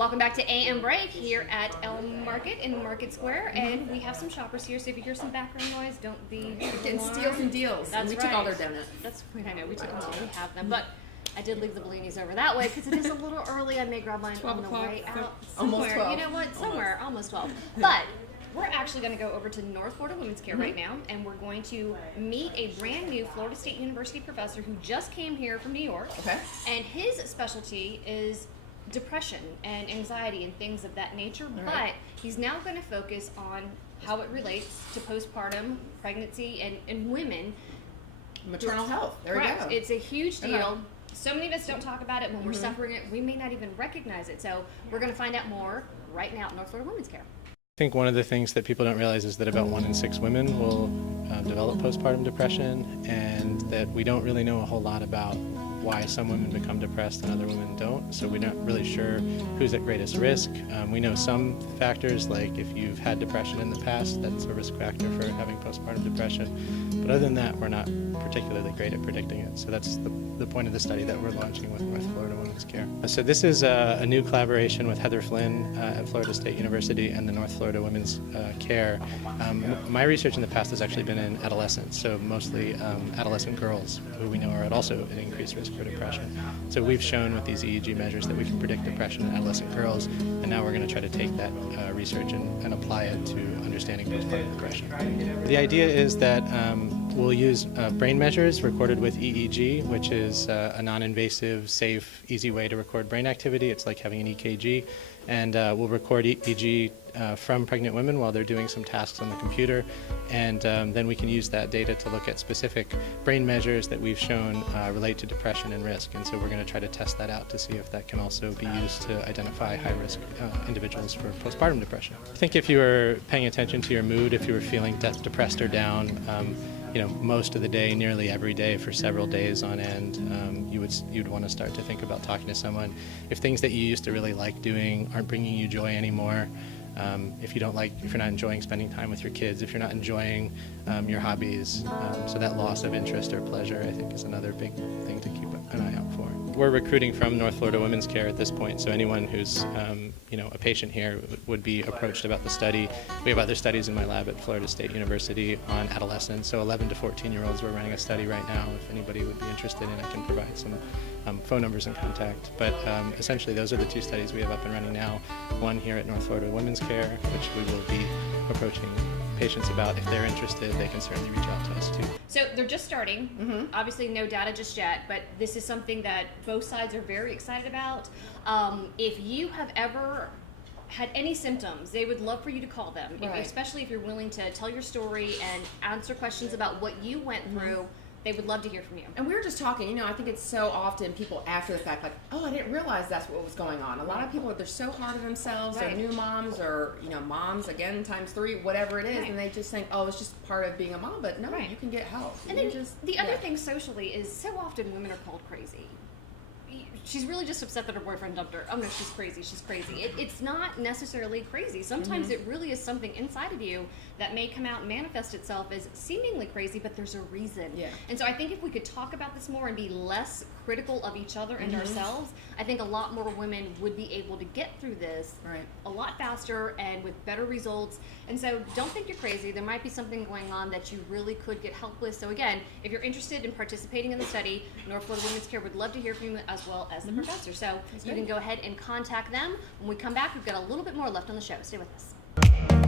Welcome back to AM Break here at Elm Market in Market Square, and we have some shoppers here, so if you hear some background noise, don't be getting steals and deals. That's we right. took all their donuts. That's right, I know, we took them all, we have them, but I did leave the bellinis over that way because it is a little early. I may grab mine on the way out somewhere. Almost 12. You know what, somewhere, almost 12. But we're actually going to go over to North Florida Women's Care right now, and we're going to meet a brand new Florida State University professor who just came here from New York. Okay. And his specialty is depression and anxiety and things of that nature, but he's now going to focus on how it relates to postpartum pregnancy and women. Maternal health. There we Correct. go. It's a huge deal. So many of us don't talk about it. When we're suffering it, we may not even recognize it. So we're going to find out more right now at North Florida Women's Care. I think one of the things that people don't realize is that about 1 in 6 women will develop postpartum depression, and that we don't really know a whole lot about why some women become depressed and other women don't. So we're not really sure who's at greatest risk. We know some factors, like if you've had depression in the past, that's a risk factor for having postpartum depression. But other than that, we're not particularly great at predicting it. So that's the point of the study that we're launching with North Florida Women's Care. So this is a new collaboration with Heather Flynn at Florida State University and the North Florida Women's Care. My research in the past has actually been in adolescents, so mostly adolescent girls who we know are also at increased risk for depression. So we've shown with these EEG measures that we can predict depression in adolescent girls, and now we're going to try to take that research and apply it to understanding postpartum depression. The idea is that we'll use brain measures recorded with EEG, which is a non-invasive, safe, easy way to record brain activity. It's like having an EKG. And we'll record EEG from pregnant women while they're doing some tasks on the computer. And then we can use that data to look at specific brain measures that we've shown relate to depression and risk. And so we're going to try to test that out to see if that can also be used to identify high-risk individuals for postpartum depression. I think if you were paying attention to your mood, if you were feeling depressed or down, most of the day, nearly every day for several days on end, you'd want to start to think about talking to someone. If things that you used to really like doing aren't bringing you joy anymore, if you're not enjoying spending time with your kids, if you're not enjoying your hobbies, so that loss of interest or pleasure, I think, is another big thing to keep an eye out for. We're recruiting from North Florida Women's Care at this point, so anyone who's a patient here would be approached about the study. We have other studies in my lab at Florida State University on adolescents, so 11 to 14-year-olds. We're running a study right now. If anybody would be interested in, I can provide some phone numbers and contact. But essentially, those are the two studies we have up and running now. One here at North Florida Women's Care, which we will be approaching patients about. If they're interested, they can certainly reach out to us too. So they're just starting. Obviously no data just yet, but this is something that both sides are very excited about. If you have ever had any symptoms, they would love for you to call them, especially if you're willing to tell your story and answer questions about what you went through. They would love to hear from you. And we were just talking, I think it's so often people after the fact, like, oh, I didn't realize that's what was going on. A lot of people, they're so hard on themselves, they're new moms or, moms again times 3, whatever it is, and they just think, oh, it's just part of being a mom, but no, you can get help. And then the other thing socially is so often women are called crazy. She's really just upset that her boyfriend dumped her. Oh no, she's crazy, she's crazy. It's not necessarily crazy. Sometimes it really is something inside of you that may come out and manifest itself as seemingly crazy, but there's a reason. And so I think if we could talk about this more and be less critical of each other and ourselves, I think a lot more women would be able to get through this a lot faster and with better results. And so don't think you're crazy. There might be something going on that you really could get help with. So again, if you're interested in participating in the study, North Florida Women's Care would love to hear from you as well as the professor. So you can go ahead and contact them. When we come back, we've got a little bit more left on the show. Stay with us.